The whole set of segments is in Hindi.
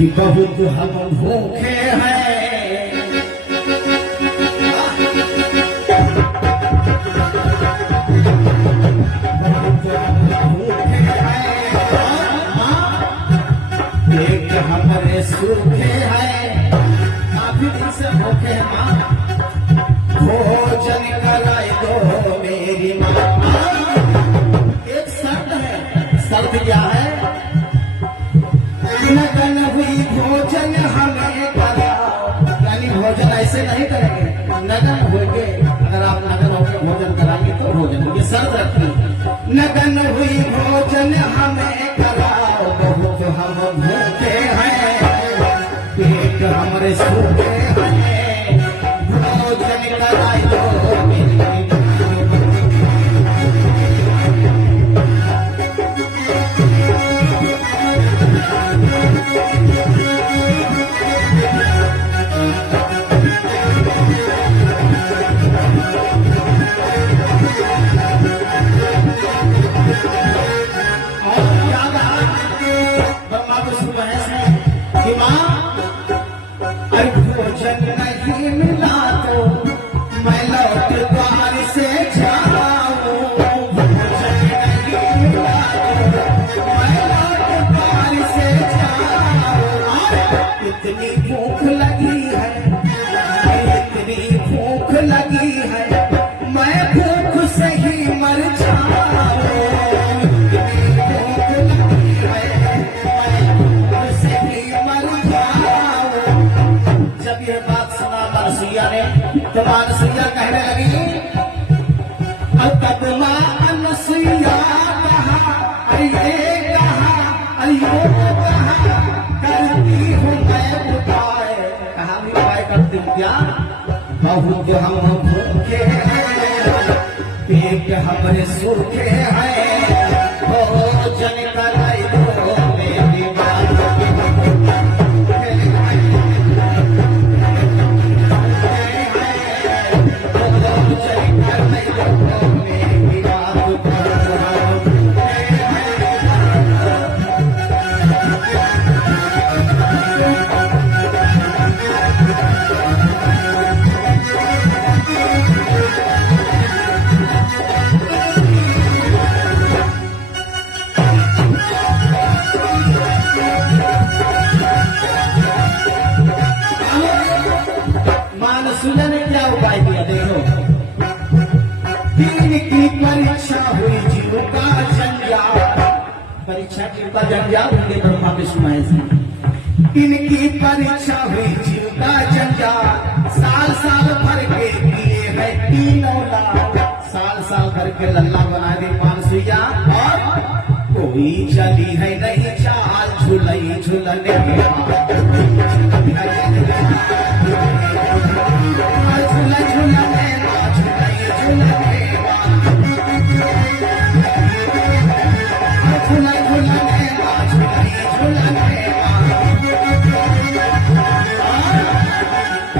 कि बहुत हम भूखे हैं, पेट हमारे सूखे हैं, काफी दिन से भूखे हैं माँ, भोजन कराई दो मेरी माँ। एक शर्त है, शर्त क्या है? नगन हुई भोजन हमें कराओ, यानी भोजन ऐसे नहीं करेंगे, नगन होंगे, अगर आप नगन होकर भोजन कराएंगे तो भोजन, ये शर्त रखी। नगन हुई भोजन हमें कराओ, बहुत हम भूखे हैं, पेट हमारे सूखे हैं, भोजन कराई दो मेरी माँ। भोजन नहीं मिला तो मैं लौट द्वार से जाऊं, भोजन नहीं मिला तो मैं लौट द्वार से जाऊं। इतनी भूख लगी है, इतनी भूख लगी है, मैं भूख से ही मर जाऊं। इतनी भूख लगी है, मैं भूख से ही मर जाऊं। जब ये बात सुना मानसिया ने तो मानसिया कहने लगी, और तब माँ अनसुईया कहा, अरे कहा, अयो कहा, करती हूँ मैं उपाय। कहा भी उपाय करती हूँ क्या? बहुत हम भूखे हैं, पेट हमारे सूखे हैं, भोजन कराई दो मेरी माँ। मानसूया ने क्या उपाय दिया? देखो, दीन की परीक्षा हुई जीव का जंजाल, परीक्षा जीव का जंजाल उनके ब्रह्मा विष्णु महेश में। इनकी परीक्षा हुई जीव का जंजाल, साल साल भर के दिए है तीनों लाल, साल साल भर के लल्ला बना दी मानसूया, और कोई चली है नहीं चाल, झुलई झुलने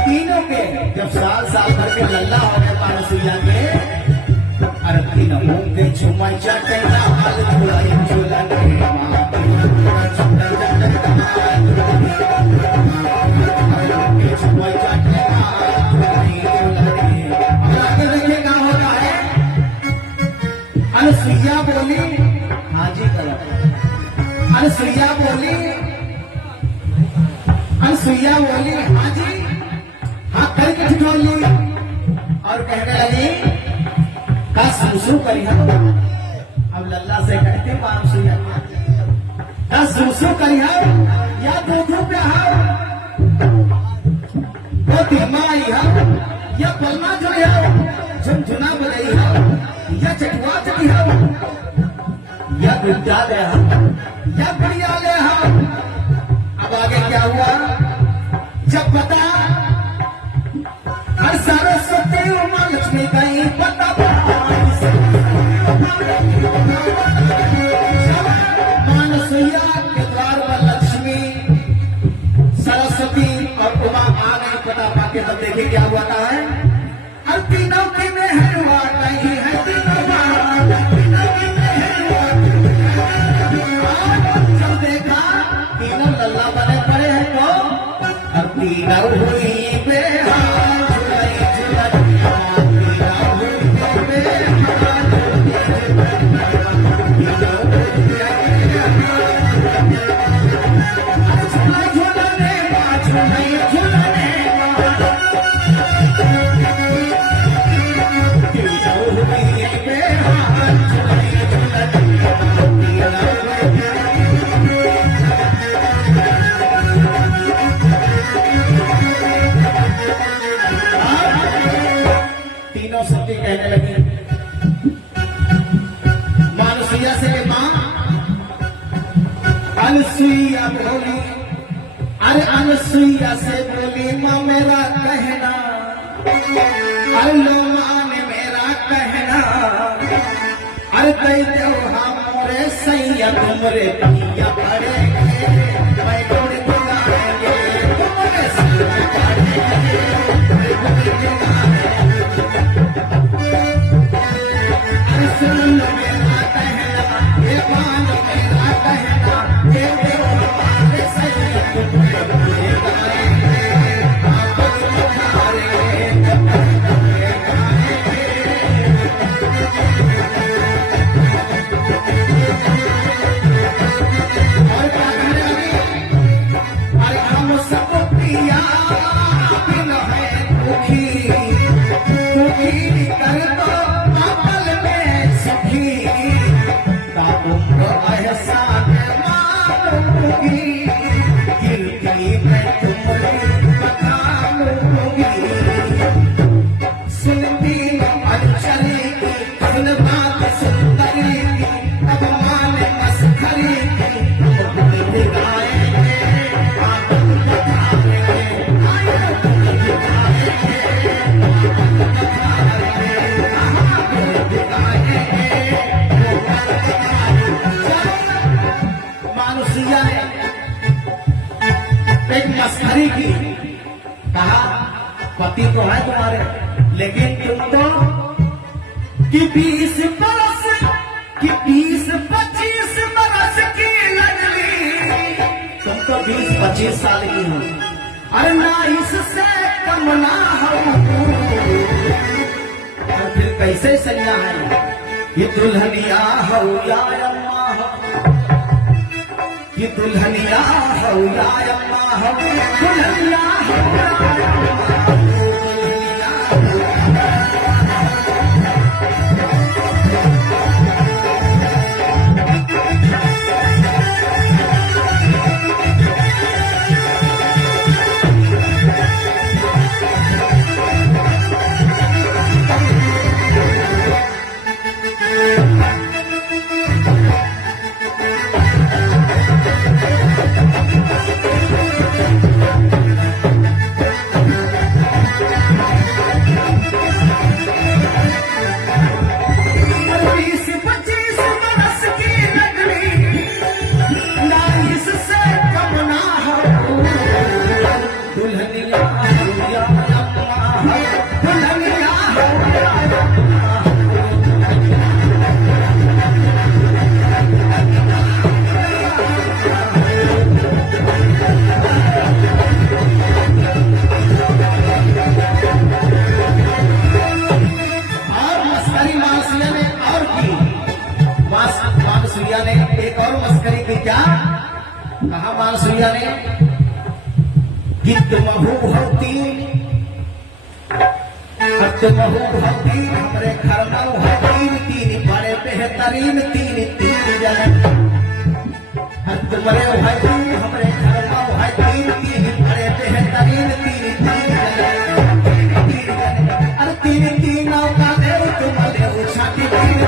तीनों के जब साल साल भर के लल्ला हो गए मानसूया के, अरे तीनों के झुमाई चटेगा हाल झुलाई झुलने अनुसुईया बोली, हाँ जी करो। अनुसुईया बोली, अनुसुईया बोली, हाँ जी, हाँ करके ठिठोली, और कहने लगी का सुसु करी हम। अब लल्ला से कहते मानसूया, का सुसु करी हम या दूधू पे हम, वो दिमाई हम या पलमा जो हम, झुनझुना बजाई हम या चटवा चटी हम, या गुड्डा ले हम या बढ़िया ले हम। अब आगे क्या हुआ? जब पता हर सरस्वती उमा लक्ष्मी गई पता, मानसूया के द्वार पर लक्ष्मी सरस्वती और उमा आ गई पता पाके। तब देखिए क्या हुआ है, हर तीनों की मेहर हुआ नहीं है, तीनों की मेहर हुआ। जब देखा तीनों लल्ला बने पड़े हैं, न हुई बेहाल झुलनिया न हुई बेहाल झुलने तीनों सती कहने लगी मानसिया से मां अनसुईया बोली अरे अनसुईया से बोली मां मेरा कहना अरे लो मां ने मेरा कहना अरे कई दो हमरे सैया तुमरे पिया पड़ेंगे मैं तोड़ दिलाएंगे तुम्हारे सैया पड़ेंगे सुन लो मेरा कहना ये मान मेरा कहना ये देव हमारे सैया तुमरे पिया पड़ेंगे आपस एक मस्खरी की कहा पति तो है तुम्हारे लेकिन तुम तो कि 20-25 बरस की लगली तुम तो 20-25 साल की हो अरे ना इससे कम ना हो और फिर कैसे सैया है ये दुल्हनिया हो या अम्मा हो ये दुल्हनिया हो या अम्मा हो दुल्हनिया हो या अम्मा हो दुल्हनिया हो कहा मानसूया ने गिद्ध महू होती हमारे घर में है तीन बड़े बेहतरीन तीन जने हद बड़े है हमारे घर में है तीन बड़े बेहतरीन तीन जने अरे तीन का देव तुम देव छाती तीन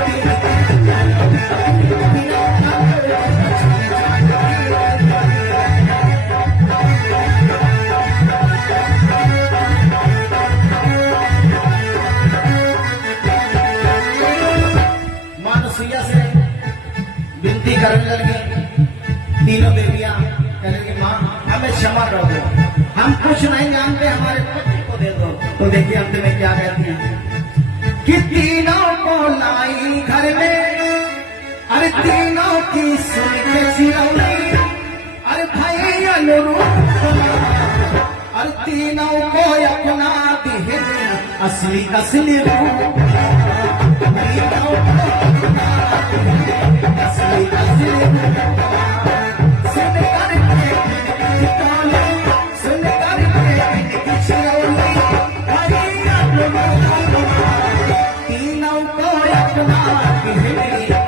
करने लगी तीनों देवियां कहने लगी मां हमें क्षमा कर दो हम कुछ नहीं जानते हमारे पति को दे दो तो देखिए अंत में क्या कहती हैं कि तीनों को लाई घर में अरे तीनों की सुन के सिरौनी अरे भाई अनुरूप हर तीनों को अपना दिहे असली असली रूप, तीनों को अपना दिहे असली असली रूप। सुन करके ठिकाने, सुन करके किछोली, हरी अपना तीनों को अपना दिहे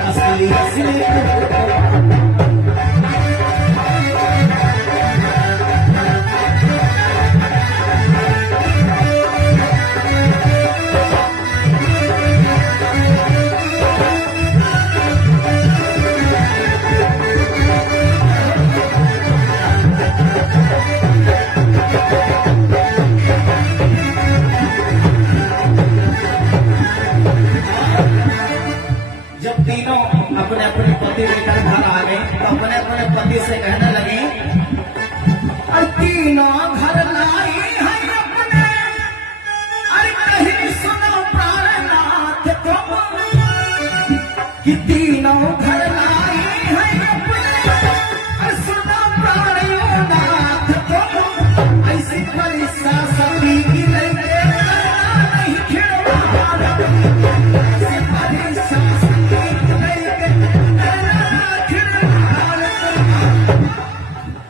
असली असली रूप। जब तीनों अपने अपने पति लेकर घर आ गए तो अपने अपने पति से कहने लगे, और तीनों घर लाई है अपने, अरे कहीं सुनो प्राणनाथ तुम, कि तीनों घर लाई है अपने, अरे सुनो प्राणनाथ तुम। ऐसी परीक्षा सती की लेके नहीं खिलवाड़, ऐसी परीक्षा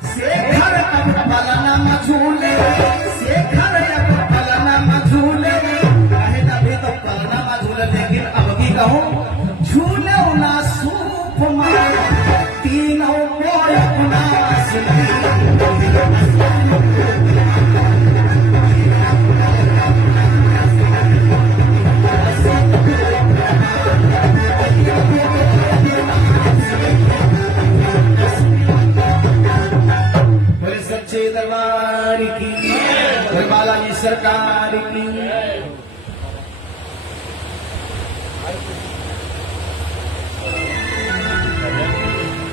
शेखर अब पलना मझूले, शेखर अब पलना मझूले, कहे अभी तो पलना मझूले लेकिन अब भी कहो झूले ना सूप मार, तीनों को अपना दरबार की, बालाजी सरकार की।